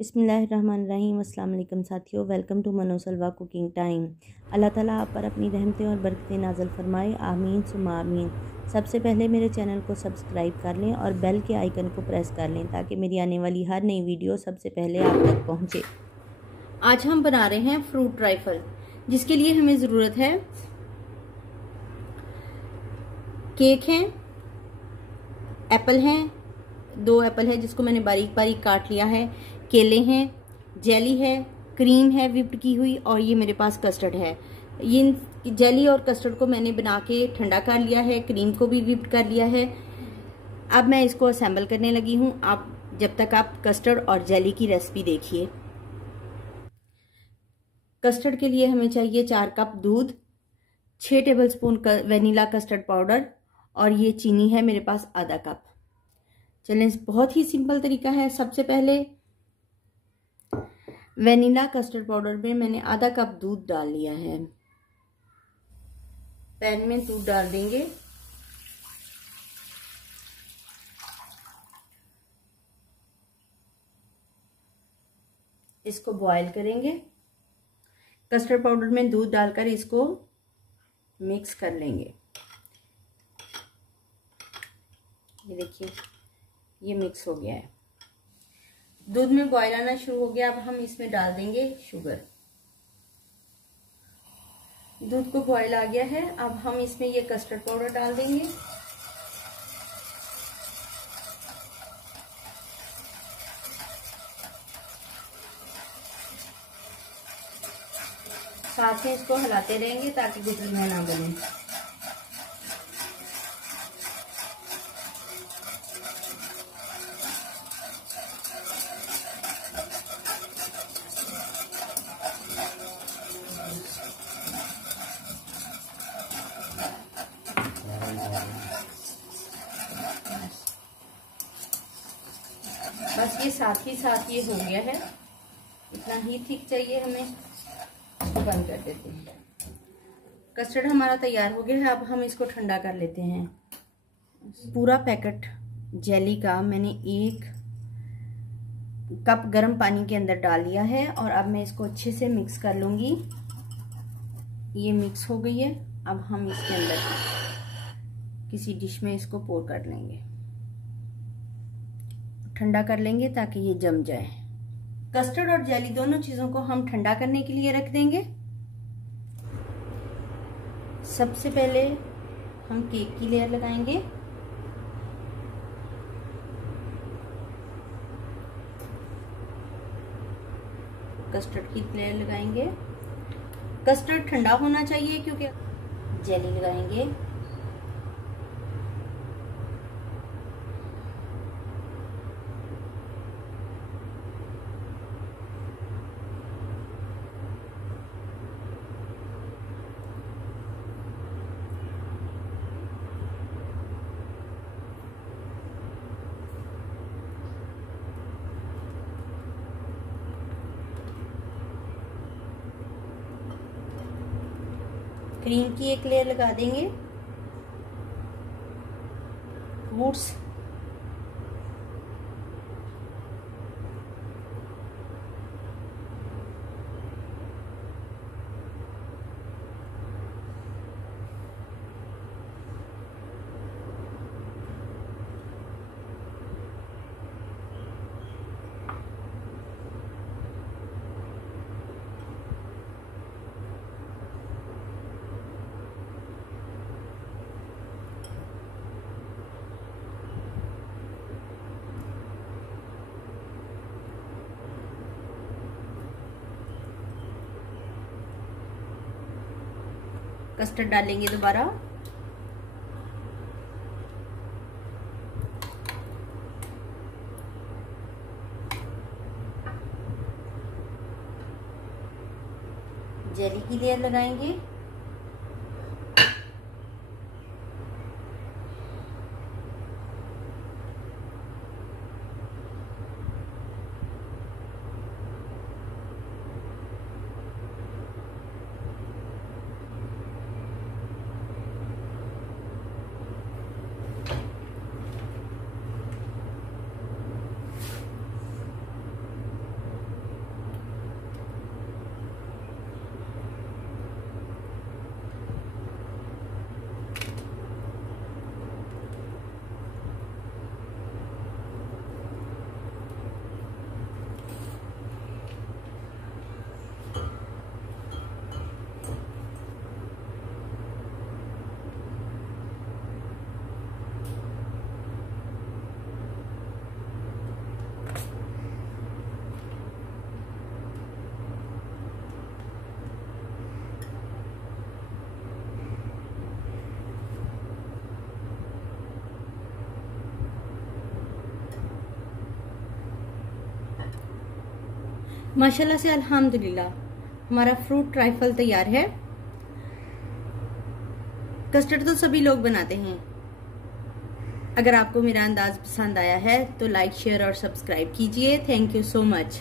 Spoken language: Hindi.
बिस्मिल्लाहिर्रहमानिर्रहीम। अस्सलाम वालेकुम साथियों, वेलकम टू मनोसलवा कुकिंग टाइम। अल्लाह ताला आप पर अपनी रहमतें और बरकतें नाज़िल फरमाए, आमीन सुम्मा आमीन। सबसे पहले मेरे चैनल को सब्सक्राइब कर लें और बेल के आइकन को प्रेस कर लें ताकि मेरी आने वाली हर नई वीडियो सबसे पहले आप तक पहुँचे। आज हम बना रहे हैं फ्रूट ट्राइफल, जिसके लिए हमें ज़रूरत है केक है, एप्पल हैं, 2 एप्पल है जिसको मैंने बारीक बारीक काट लिया है, केले हैं, जेली है, क्रीम है विप्ड की हुई, और ये मेरे पास कस्टर्ड है। ये जेली और कस्टर्ड को मैंने बना के ठंडा कर लिया है, क्रीम को भी विप्ड कर लिया है। अब मैं इसको असेंबल करने लगी हूँ। आप जब तक आप कस्टर्ड और जेली की रेसिपी देखिए। कस्टर्ड के लिए हमें चाहिए 4 कप दूध, 6 टेबलस्पून वेनिला कस्टर्ड पाउडर, और ये चीनी है मेरे पास आधा कप। चलें, बहुत ही सिंपल तरीका है। सबसे पहले वेनिला कस्टर्ड पाउडर में मैंने आधा कप दूध डाल लिया है। पैन में दूध डाल देंगे। इसको बॉईल करेंगे। कस्टर्ड पाउडर में दूध डालकर इसको मिक्स कर लेंगे। ये देखिए, ये मिक्स हो गया है। दूध में बॉईल आना शुरू हो गया। अब हम इसमें डाल देंगे शुगर। दूध को बॉईल आ गया है। अब हम इसमें ये कस्टर्ड पाउडर डाल देंगे। साथ में इसको हिलाते रहेंगे ताकि गुठलियां ना बने। बस ये साथ ही साथ ये हो गया है। इतना ही थिक चाहिए हमें। इसको बंद कर देते हैं। कस्टर्ड हमारा तैयार हो गया है। अब हम इसको ठंडा कर लेते हैं। पूरा पैकेट जेली का मैंने 1 कप गर्म पानी के अंदर डाल लिया है और अब मैं इसको अच्छे से मिक्स कर लूंगी। ये मिक्स हो गई है। अब हम इसके अंदर किसी डिश में इसको पोर कर लेंगे, ठंडा कर लेंगे ताकि ये जम जाए। कस्टर्ड और जेली दोनों चीजों को हम ठंडा करने के लिए रख देंगे। सबसे पहले हम केक की लेयर लगाएंगे। कस्टर्ड की लेयर लगाएंगे। कस्टर्ड ठंडा होना चाहिए क्योंकि जेली लगाएंगे। क्रीम की एक लेयर लगा देंगे। फ्रूट्स कस्टर्ड डालेंगे दोबारा। जेली की लेयर लगाएंगे। माशाल्लाह से अल्हम्दुलिल्लाह हमारा फ्रूट ट्राइफल तैयार है। कस्टर्ड तो सभी लोग बनाते हैं। अगर आपको मेरा अंदाज पसंद आया है तो लाइक, शेयर और सब्सक्राइब कीजिए। Thank you so much.